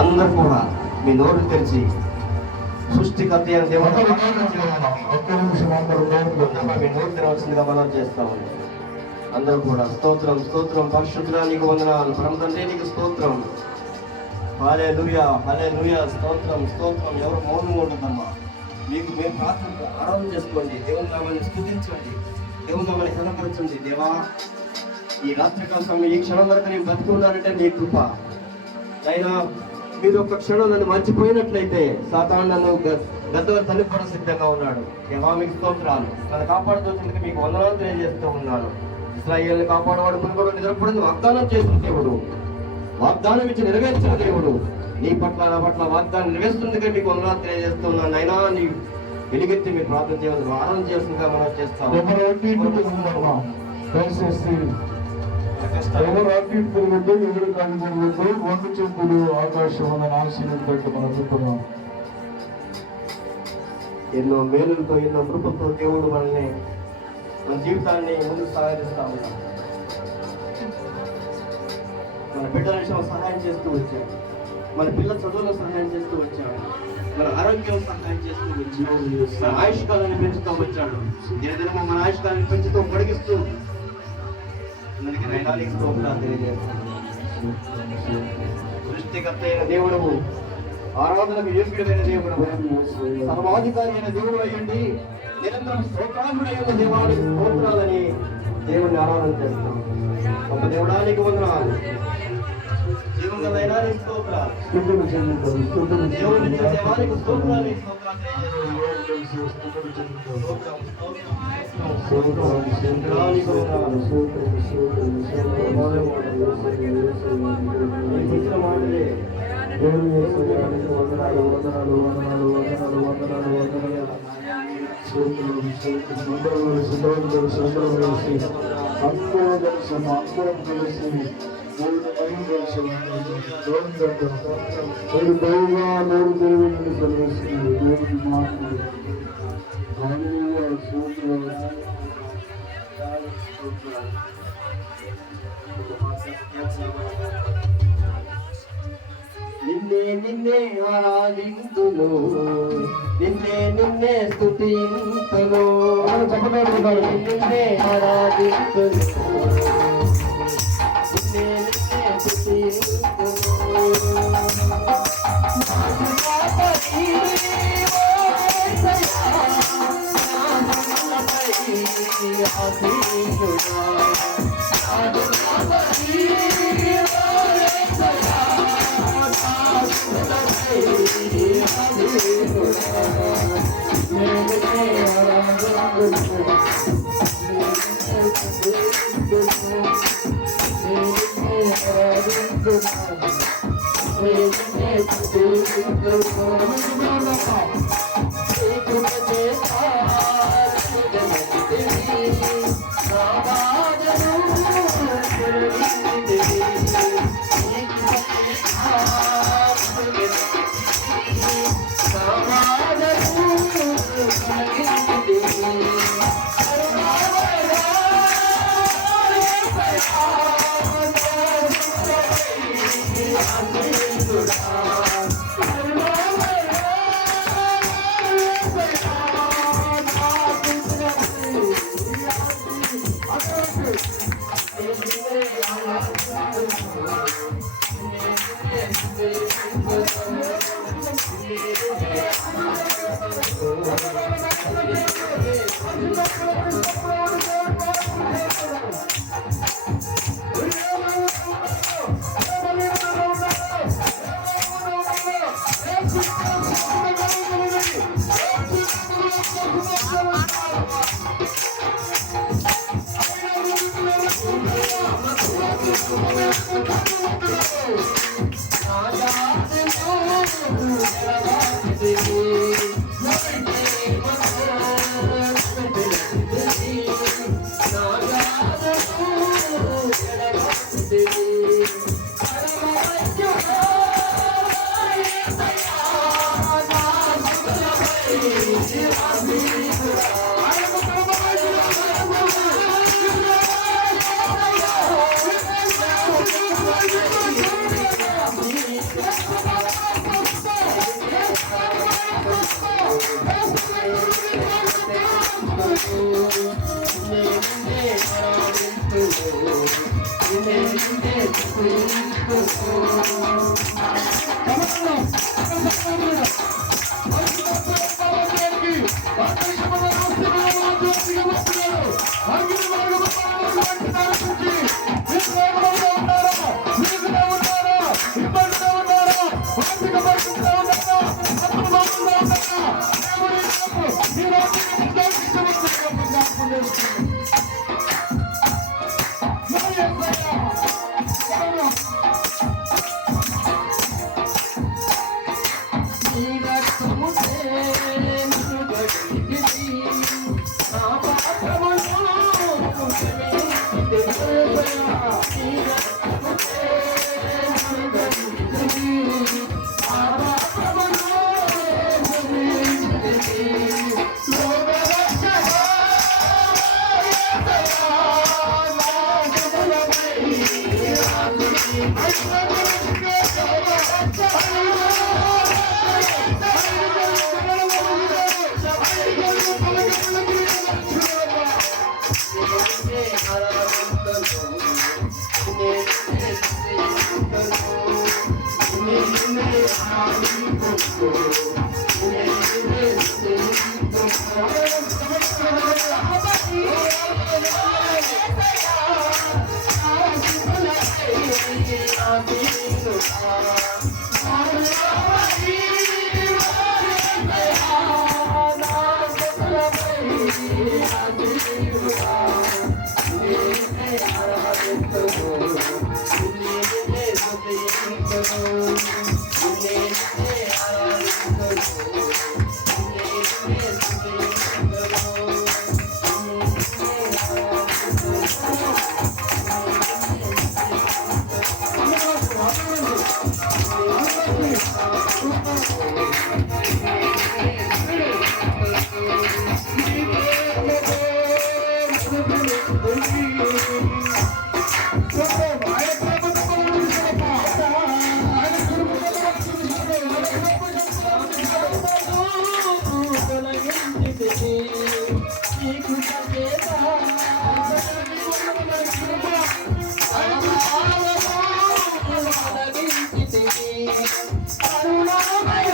అందరూ కూడా మీ నోరు తెరిచి సృష్టికర్త అయిన దేవుడు మీ నోరు తెరవలసిందిగా మనం చేస్తాము. అందరూ కూడా స్తోత్రం స్తోత్రం పరిశుద్ధుడా నీకు వందనాలు, పరమ తండ్రి నీకు స్తోత్రం. హల్లెలూయా హల్లెలూయా, స్తోత్రం స్తోత్రం. ఎవరు మౌనం ఉండదమ్మా, మీకు మేము ప్రార్థన ఆరాధన చేసుకోండి, దేవుని నామాన్ని స్తుతించండి, దేవుని నామాన్ని కనపరచండి. దేవా, ఈ రాత్రికాల సమయం ఈ క్షణం వరకు నేను బతికి ఉన్నానంటే నీ కృప. అయినా మీరు ఒక క్షణం నన్ను మర్చిపోయినట్లయితే సాతాను నన్ను గద్దలు తల్లిపడ సిద్ధంగా ఉన్నాడు. దేవా మీకు స్తోత్రాలు. నన్ను కాపాడుతుందుకు మీకు వందనాలు తెలియజేస్తూ ఉన్నాను. ఇశ్రాయేలుని కాపాడవాడు మునుగోడు నిద్రపడింది వాగ్దానం చేసిన దేవుడు, వాగ్దానం ఇచ్చి నెరవేర్చిన దేవుడు, నీ పట్ల నా పట్ల వాగ్దానం నెరవేరుస్తుందిగా మీకు వందనాలు తెలియజేస్తున్నాను. అయినా నీ వెలిగెత్తి మీరు ప్రార్థన చేయాలి, ఆనందం చేస్తుందిగా మనం చేస్తాము. ఎవరు అటు ఇటు తిరుగుతూ ఎదురు కానీ తిరుగుతూ రెండు చెప్పులు ఆకాశం ఉందని ఆశీర్వదించట్టు మనం చెప్తున్నాం. ఎన్నో మేలులతో ఎన్నో కృపతో దేవుడు మనల్ని మన జీవితాన్ని ముందుకు సాగిస్తా ఉన్నాం. మన బిడ్డల విషయంలో సహాయం చేస్తూ వచ్చాడు, మన పిల్లల చదువులో సహాయం చేస్తూ వచ్చాడు, మన ఆరోగ్యం సహాయం చేస్తూ వచ్చాడు, మన ఆయుష్కాలాన్ని పెంచుతూ వచ్చాడు. దినదినము మన ఆయుష్కాలాన్ని పెంచుతూ పొడిగిస్తూ అందరికీ నైనానికి స్తోత్రాలు తెలియజేస్తాను. సృష్టికర్త అయిన దేవుడు, ఆరాధనకు యోగ్యుడైన దేవుడు, సర్వాధికారి అయిన దేవుడు అయ్యండి, నిరంతరం స్తోత్రాలుడైన దేవానికి స్తోత్రాలని దేవుడిని ఆరాధన చేస్తాం. ఒక దేవుడానికి వందనాలు, దేవుని నైనానికి స్తోత్రాలు, దేవుని దేవానికి స్తోత్రాలు. నిన్నే నిన్నే ఆరాధింతును, నిన్నే నిన్నే స్తుతింతును, నిన్నే ఆరాధింతును, నిన్నే నిన్నే స్తుతింతును. కరుణామయ